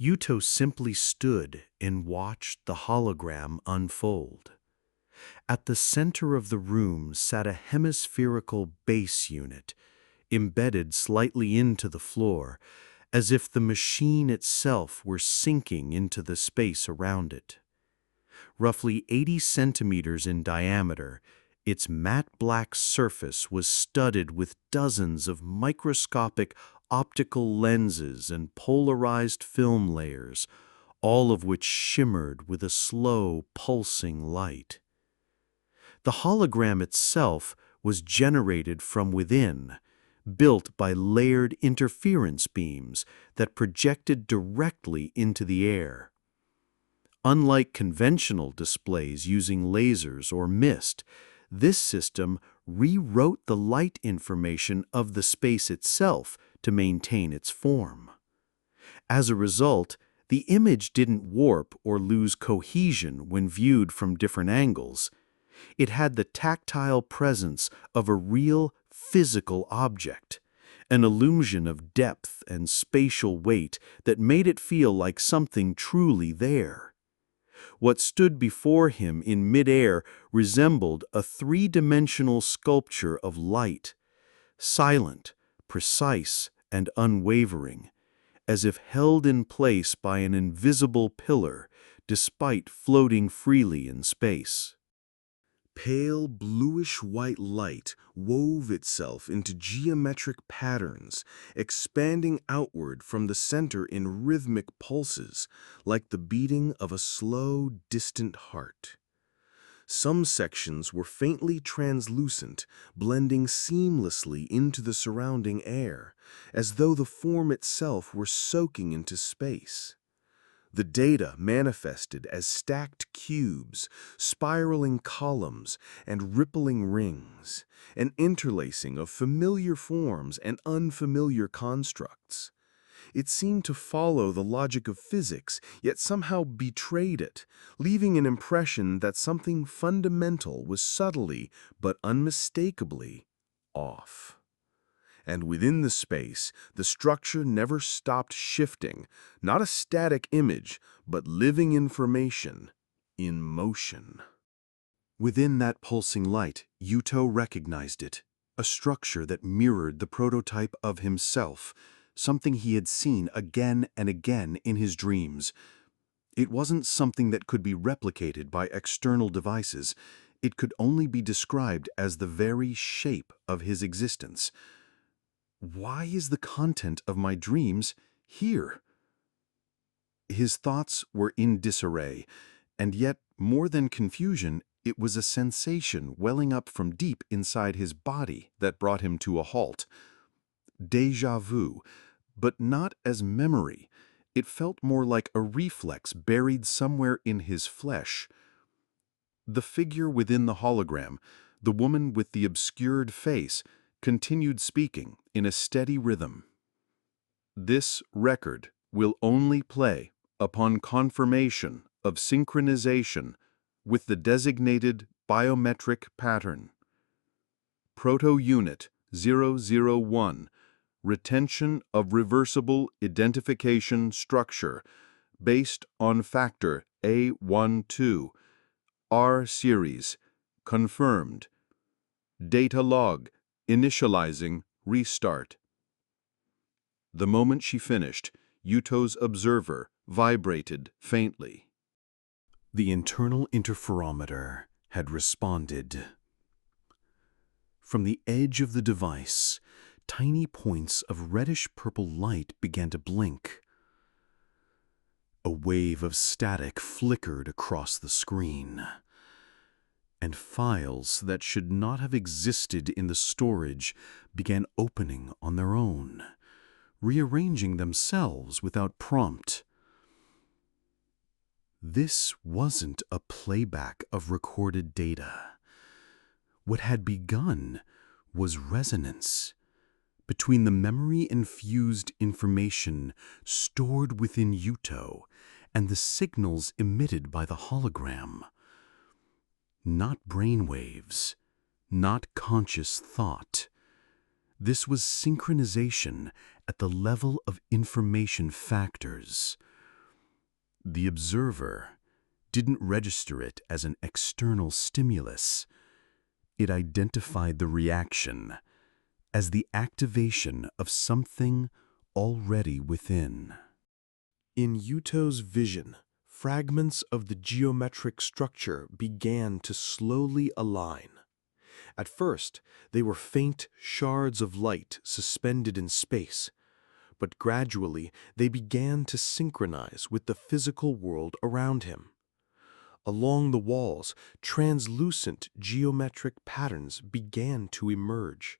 Yuto simply stood and watched the hologram unfold. At the center of the room sat a hemispherical base unit, embedded slightly into the floor, as if the machine itself were sinking into the space around it. Roughly 80 centimeters in diameter, its matte black surface was studded with dozens of microscopic optical lenses and polarized film layers, all of which shimmered with a slow, pulsing light. The hologram itself was generated from within, built by layered interference beams that projected directly into the air. Unlike conventional displays using lasers or mist, this system rewrote the light information of the space itself to maintain its form. As a result, the image didn't warp or lose cohesion when viewed from different angles. It had the tactile presence of a real physical object, an illusion of depth and spatial weight that made it feel like something truly there. What stood before him in midair resembled a three-dimensional sculpture of light, silent, precise, and unwavering, as if held in place by an invisible pillar, despite floating freely in space. Pale bluish-white light wove itself into geometric patterns, expanding outward from the center in rhythmic pulses, like the beating of a slow, distant heart. Some sections were faintly translucent, blending seamlessly into the surrounding air, as though the form itself were soaking into space. The data manifested as stacked cubes, spiraling columns, and rippling rings, an interlacing of familiar forms and unfamiliar constructs. It seemed to follow the logic of physics, yet somehow betrayed it, leaving an impression that something fundamental was subtly but unmistakably off. And within the space, the structure never stopped shifting, not a static image, but living information in motion. Within that pulsing light, Yuto recognized it, a structure that mirrored the prototype of himself, something he had seen again and again in his dreams. It wasn't something that could be replicated by external devices. It could only be described as the very shape of his existence. Why is the content of my dreams here? His thoughts were in disarray, and yet, more than confusion, it was a sensation welling up from deep inside his body that brought him to a halt. Déjà vu, but not as memory. It felt more like a reflex buried somewhere in his flesh. The figure within the hologram, the woman with the obscured face, continued speaking in a steady rhythm. This record will only play upon confirmation of synchronization with the designated biometric pattern. Proto-Unit 001, retention of reversible identification structure based on factor A12, R series, confirmed. Data log, initializing, restart. The moment she finished, Yuto's observer vibrated faintly. The internal interferometer had responded. From the edge of the device, tiny points of reddish-purple light began to blink. A wave of static flickered across the screen, and files that should not have existed in the storage began opening on their own, rearranging themselves without prompt. This wasn't a playback of recorded data. What had begun was resonance between the memory-infused information stored within Yuto and the signals emitted by the hologram. Not brainwaves, not conscious thought. This was synchronization at the level of information factors, The observer didn't register it as an external stimulus. It identified the reaction as the activation of something already within. In Yuto's vision, fragments of the geometric structure began to slowly align. At first, they were faint shards of light suspended in space, but gradually they began to synchronize with the physical world around him. Along the walls, translucent geometric patterns began to emerge,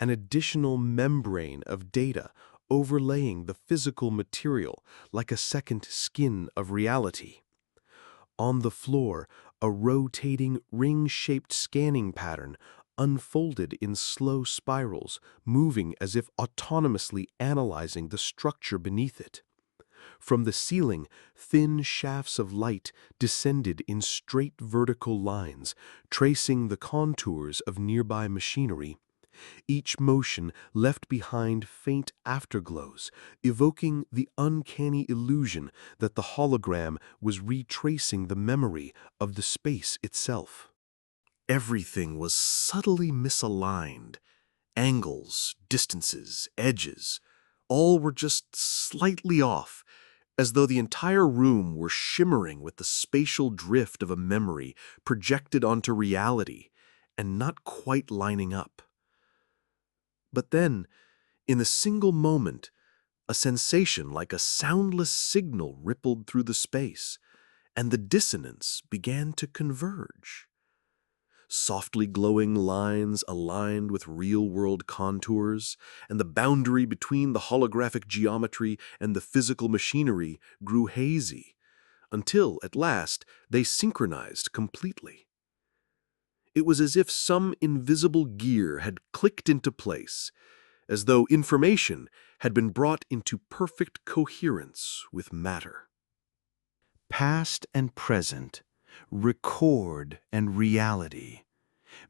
an additional membrane of data overlaying the physical material like a second skin of reality. On the floor, a rotating ring-shaped scanning pattern unfolded in slow spirals, moving as if autonomously analyzing the structure beneath it. From the ceiling, thin shafts of light descended in straight vertical lines, tracing the contours of nearby machinery. Each motion left behind faint afterglows, evoking the uncanny illusion that the hologram was retracing the memory of the space itself. Everything was subtly misaligned. Angles, distances, edges, all were just slightly off, as though the entire room were shimmering with the spatial drift of a memory projected onto reality and not quite lining up. But then, in a single moment, a sensation like a soundless signal rippled through the space, and the dissonance began to converge. Softly glowing lines aligned with real-world contours, and the boundary between the holographic geometry and the physical machinery grew hazy, until, at last, they synchronized completely. It was as if some invisible gear had clicked into place, as though information had been brought into perfect coherence with matter. Past and present, record and reality,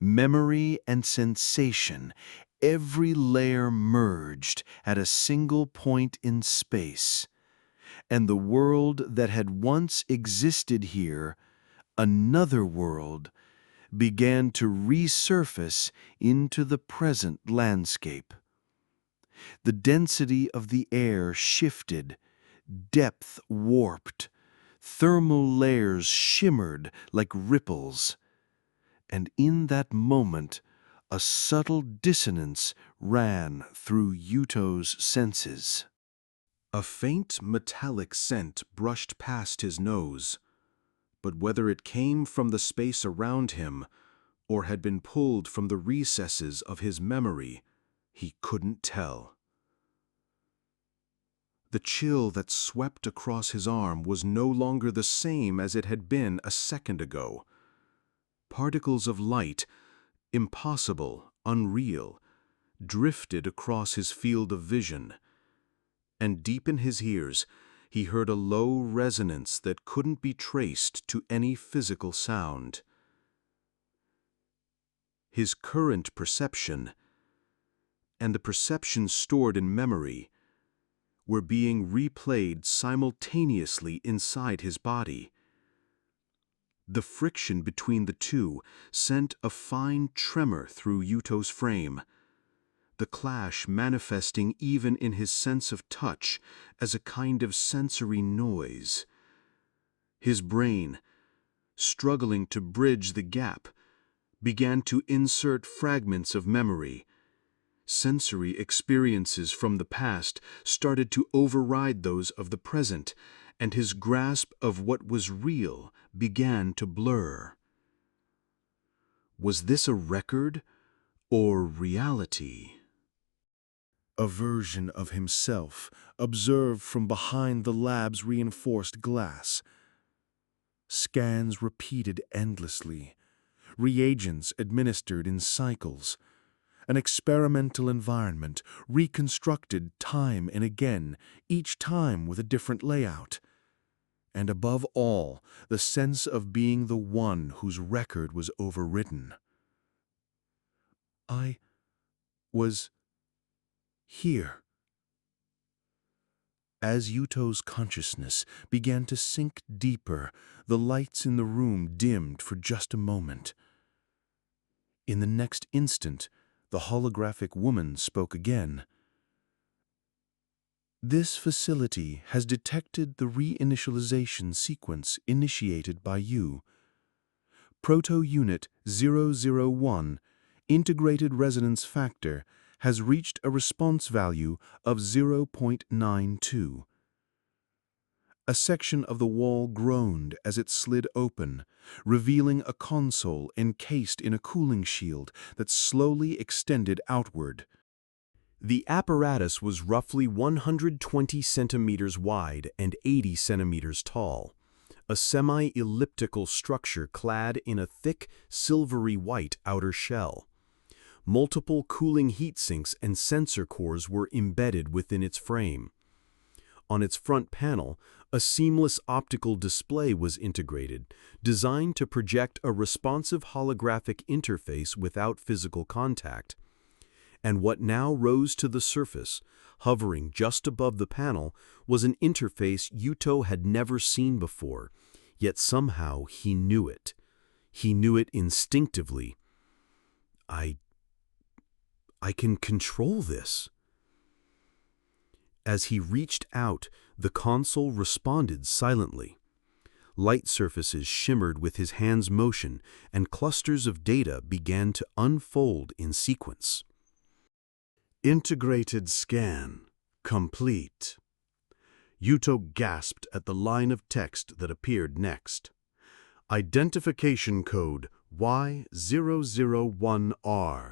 memory and sensation, every layer merged at a single point in space, and the world that had once existed here, another world, began to resurface into the present landscape. The density of the air shifted, depth warped, thermal layers shimmered like ripples, and in that moment a subtle dissonance ran through Yuto's senses. A faint metallic scent brushed past his nose, but whether it came from the space around him or had been pulled from the recesses of his memory, he couldn't tell. The chill that swept across his arm was no longer the same as it had been a second ago. Particles of light, impossible, unreal, drifted across his field of vision, and deep in his ears he heard a low resonance that couldn't be traced to any physical sound. His current perception, and the perception stored in memory, were being replayed simultaneously inside his body. The friction between the two sent a fine tremor through Yuto's frame, the clash manifesting even in his sense of touch as a kind of sensory noise. His brain, struggling to bridge the gap, began to insert fragments of memory. Sensory experiences from the past started to override those of the present, and his grasp of what was real began to blur. Was this a record or reality? A version of himself observed from behind the lab's reinforced glass. Scans repeated endlessly, reagents administered in cycles, an experimental environment reconstructed time and again, each time with a different layout. And above all, the sense of being the one whose record was overwritten. I was here. As Yuto's consciousness began to sink deeper, the lights in the room dimmed for just a moment. In the next instant, the holographic woman spoke again. This facility has detected the reinitialization sequence initiated by you. Proto-Unit 001, Integrated Resonance Factor, has reached a response value of 0.92. A section of the wall groaned as it slid open, revealing a console encased in a cooling shield that slowly extended outward. The apparatus was roughly 120 centimeters wide and 80 centimeters tall, a semi-elliptical structure clad in a thick, silvery white outer shell. Multiple cooling heat sinks and sensor cores were embedded within its frame. On its front panel, a seamless optical display was integrated, designed to project a responsive holographic interface without physical contact. And what now rose to the surface, hovering just above the panel, was an interface Yuto had never seen before, yet somehow he knew it. He knew it instinctively. I can control this. As he reached out, the console responded silently. Light surfaces shimmered with his hand's motion, and clusters of data began to unfold in sequence. Integrated scan complete. Yuto gasped at the line of text that appeared next. Identification code Y001R,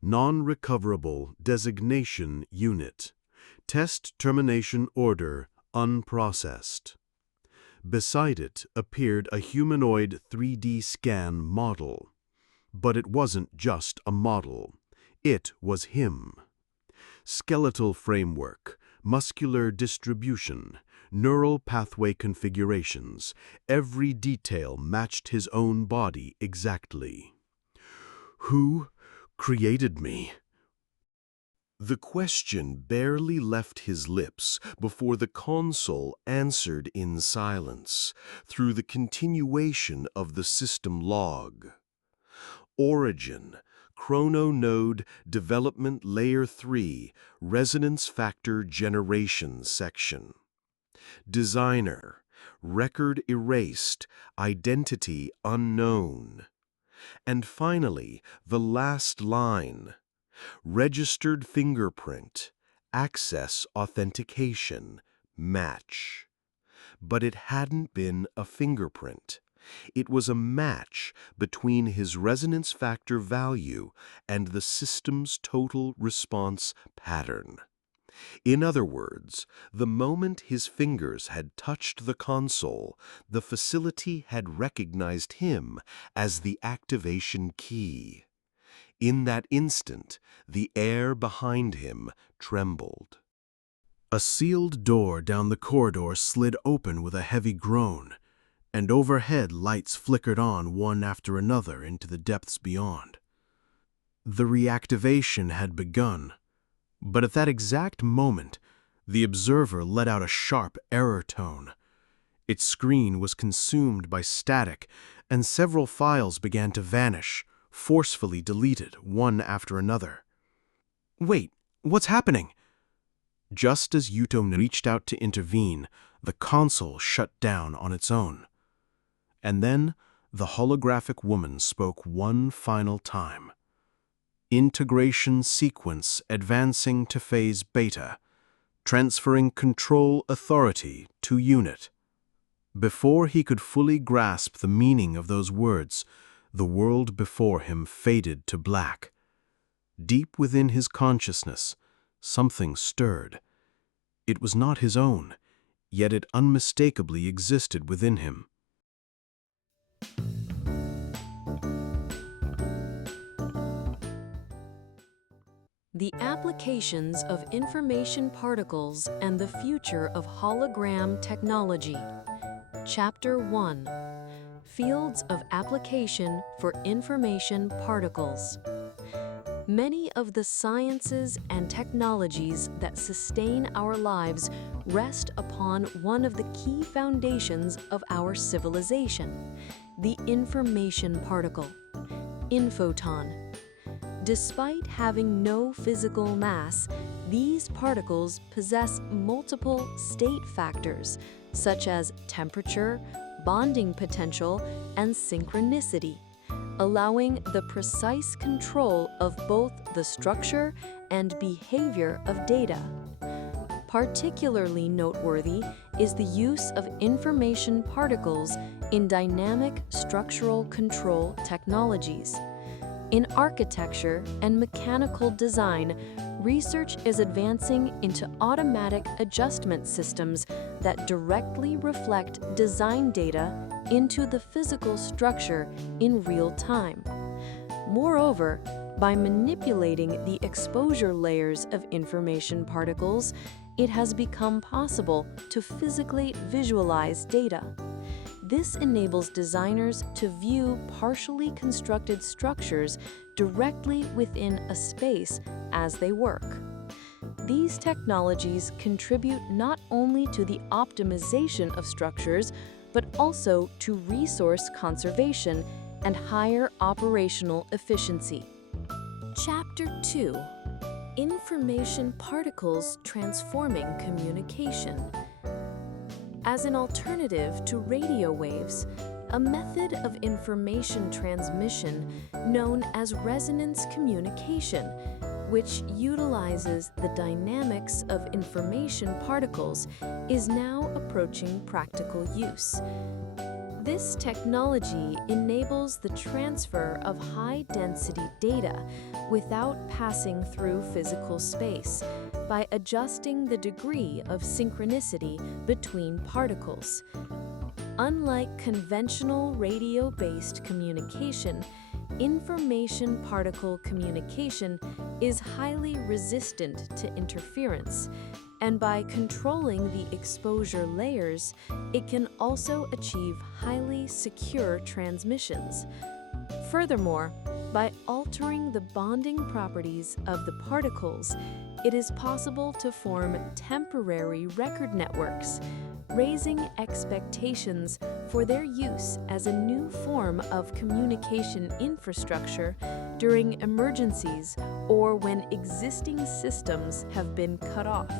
non-recoverable designation unit. Test termination order unprocessed. Beside it appeared a humanoid 3D scan model. But it wasn't just a model. It was him. Skeletal framework, muscular distribution, neural pathway configurations, every detail matched his own body exactly. Who created me? The question barely left his lips before the console answered in silence, through the continuation of the system log. Origin, Chrono Node Development Layer 3, Resonance Factor Generation Section. Designer, Record Erased, Identity Unknown. And finally, the last line. Registered fingerprint, access authentication, match. But it hadn't been a fingerprint. It was a match between his resonance factor value and the system's total response pattern. In other words, the moment his fingers had touched the console, the facility had recognized him as the activation key. In that instant, the air behind him trembled. A sealed door down the corridor slid open with a heavy groan, and overhead lights flickered on one after another into the depths beyond. The reactivation had begun, but at that exact moment, the observer let out a sharp error tone. Its screen was consumed by static, and several files began to vanish, forcefully deleted one after another. Wait, what's happening? Just as Yuto reached out to intervene, the console shut down on its own. And then the holographic woman spoke one final time. Integration sequence advancing to phase beta, transferring control authority to unit. Before he could fully grasp the meaning of those words, the world before him faded to black. Deep within his consciousness, something stirred. It was not his own, yet it unmistakably existed within him. The Applications of Information Particles and the Future of Hologram Technology. Chapter 1. Fields of Application for Information Particles. Many of the sciences and technologies that sustain our lives rest upon one of the key foundations of our civilization, the information particle, infoton. Despite having no physical mass, these particles possess multiple state factors, such as temperature, bonding potential, and synchronicity, allowing the precise control of both the structure and behavior of data. Particularly noteworthy is the use of information particles in dynamic structural control technologies. In architecture and mechanical design, research is advancing into automatic adjustment systems that directly reflect design data into the physical structure in real time. Moreover, by manipulating the exposure layers of information particles, it has become possible to physically visualize data. This enables designers to view partially constructed structures directly within a space as they work. These technologies contribute not only to the optimization of structures, but also to resource conservation and higher operational efficiency. Chapter 2: Information Particles Transforming Communication. As an alternative to radio waves, a method of information transmission known as resonance communication, which utilizes the dynamics of information particles, is now approaching practical use. This technology enables the transfer of high-density data without passing through physical space by adjusting the degree of synchronicity between particles. Unlike conventional radio-based communication, information particle communication is highly resistant to interference, and by controlling the exposure layers, it can also achieve highly secure transmissions. Furthermore, by altering the bonding properties of the particles, it is possible to form temporary record networks, raising expectations for their use as a new form of communication infrastructure during emergencies or when existing systems have been cut off.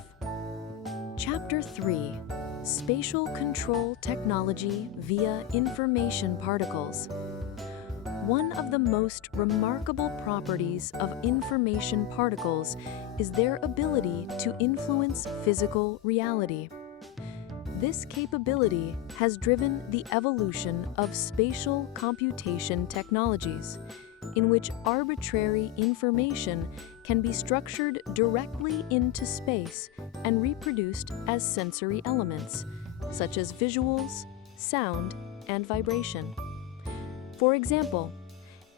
Chapter 3: Spatial Control Technology via Information Particles. One of the most remarkable properties of information particles is their ability to influence physical reality. This capability has driven the evolution of spatial computation technologies, in which arbitrary information can be structured directly into space and reproduced as sensory elements, such as visuals, sound, and vibration. For example,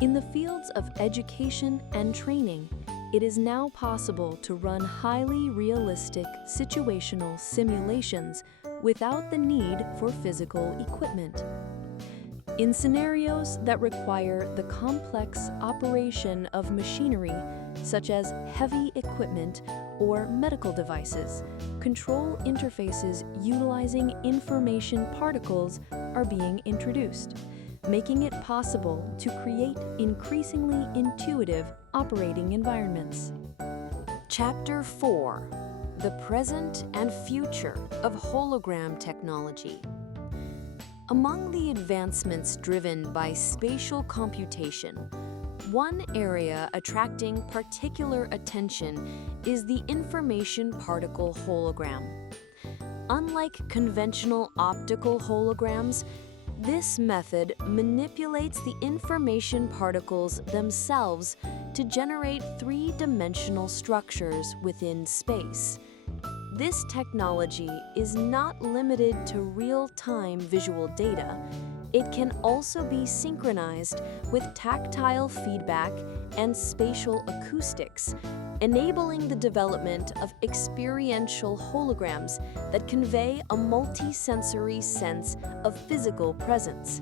in the fields of education and training, it is now possible to run highly realistic situational simulations without the need for physical equipment. In scenarios that require the complex operation of machinery, such as heavy equipment or medical devices, control interfaces utilizing information particles are introduced, introduced, making it possible to create increasingly intuitive operating environments. Chapter 4: The Present and Future of Hologram Technology. Among the advancements driven by spatial computation, one area attracting particular attention is the information particle hologram. Unlike conventional optical holograms, this method manipulates the information particles themselves to generate three-dimensional structures within space. This technology is not limited to real-time visual data. It can also be synchronized with tactile feedback and spatial acoustics, enabling the development of experiential holograms that convey a multi-sensory sense of physical presence.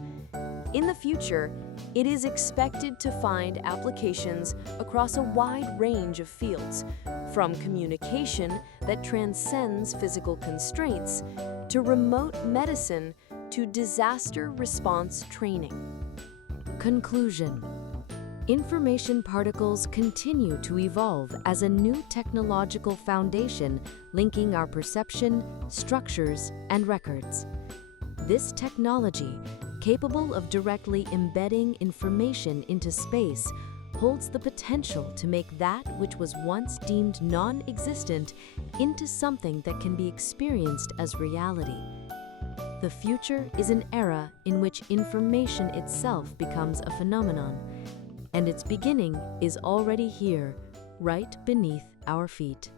In the future, it is expected to find applications across a wide range of fields, from communication that transcends physical constraints to remote medicine to disaster response training. Conclusion: information particles continue to evolve as a new technological foundation linking our perception, structures, and records. This technology, capable of directly embedding information into space, holds the potential to make that which was once deemed non-existent into something that can be experienced as reality. The future is an era in which information itself becomes a phenomenon, and its beginning is already here, right beneath our feet.